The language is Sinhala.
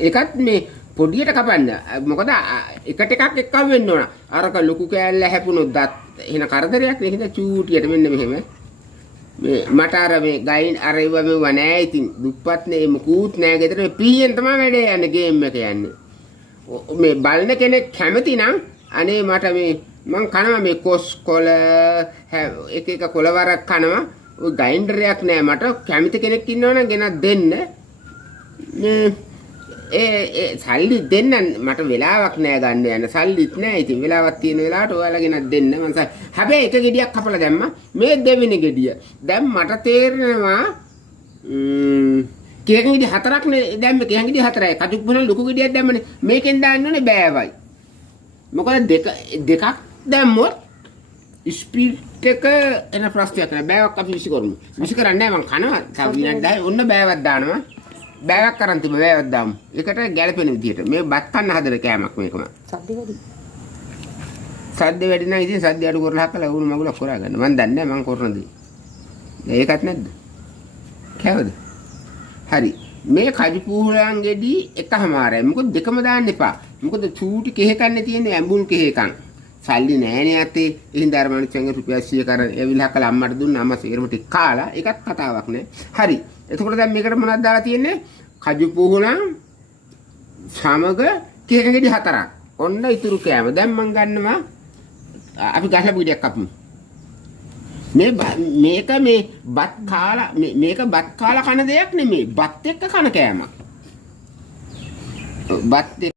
ඒකත් මේ පොඩියට කපන්න. මොකද එකට එකක් එක්කම වෙන්න ඕන. අරක ලොකු කෑල්ල හැපුණොත් දත් එහෙන කරදරයක් නේ. හින්දා චූටියට මෙන්න මෙහෙම. මේ මට අර මේ ගයින් අර ඉව මෙව නෑ. ඉතින් දුප්පත් නේ මුකුත් නෑ ගෙදර. මේ පීයෙන් තමයි වැඩේ යන්නේ ගේම් එක යන්නේ. මේ බලන කෙනෙක් කැමති නම් අනේ මට මේ මං කනවා මේ කොස් කොළ එක එක කොළවරක් කනවා. ඔය ගයින්ඩරයක් නෑ මට කැමති කෙනෙක් ඉන්නවනම් ගෙනත් දෙන්න. ඒ සල්ලි දෙන්න මට වෙලාවක් නෑ ගන්න යන සල්ලිත් නෑ. ඉතින් වෙලාවක් තියෙන වෙලාවට ඔයාලා ගෙනත් දෙන්න මං හැබැයි එක ගෙඩියක් කපලා දැම්මා. මේ දෙවෙනි ගෙඩිය. දැන් මට තේරෙනවා කේක ගෙඩි හතරක් නේ දැම්ම. කේක ගෙඩි හතරයි. කටුක් බොන ලොකු ගෙඩියක් දැම්මනේ. මේකෙන් දාන්න ඕනේ බෑවයි. මොකද දෙකක් දැම්මොත් ස්පීඩ් එක එන ප්‍රශ්නයක් නෑ. බෑවක් අපි විසිකරමු. විසිකරන්නේ නෑ මං කනවා. තව විනාඩි 10 ඔන්න බෑවක් දානවා. බෑවක් කරන් තිබ්බ බෑවක් දාමු. ඒකට ගැළපෙන විදියට. මේ බත් කන්න හදන කෑමක් මේකම. සද්ද වැඩි. සද්ද වැඩි නම් ඉතින් සද්ද අඩු කරලා හකලා උණු මගුලක් කරා ගන්න. මං දන්නේ නෑ මං කරන දේ. ඒකත් නැද්ද? කෑවද? හරි. මේ කජු පුහුලන් ගෙඩි එකමාරයි. මොකද දෙකම දාන්න එපා. මොකද චූටි කෙහෙකන්නේ තියෙන්නේ ඇඹුල් කෙහෙකන්. සල්ලි නෑනේ අතේ. ඉතින් ධර්මණිච්චන්ගේ රුපියල් 100 කරන් එවිලා හකලා අම්මට දුන්නා. අම්මා සේරම ටික කාලා. ඒකත් කතාවක් නෑ. හරි. එතකොට දැන් මේකට මොනවද දාලා තියෙන්නේ? කජු පුහුලන් සමග කෙහෙක ගෙඩි හතරක්. ඔන්න ඉතුරු කෑම. දැන් මං ගන්නවා අපි ගහලා පිටියක් කපමු. මේක මේ බත් කාලා මේක බත් කාලා කන දෙයක් නෙමෙයි. බත් එක්ක කන කෑමක්. බත්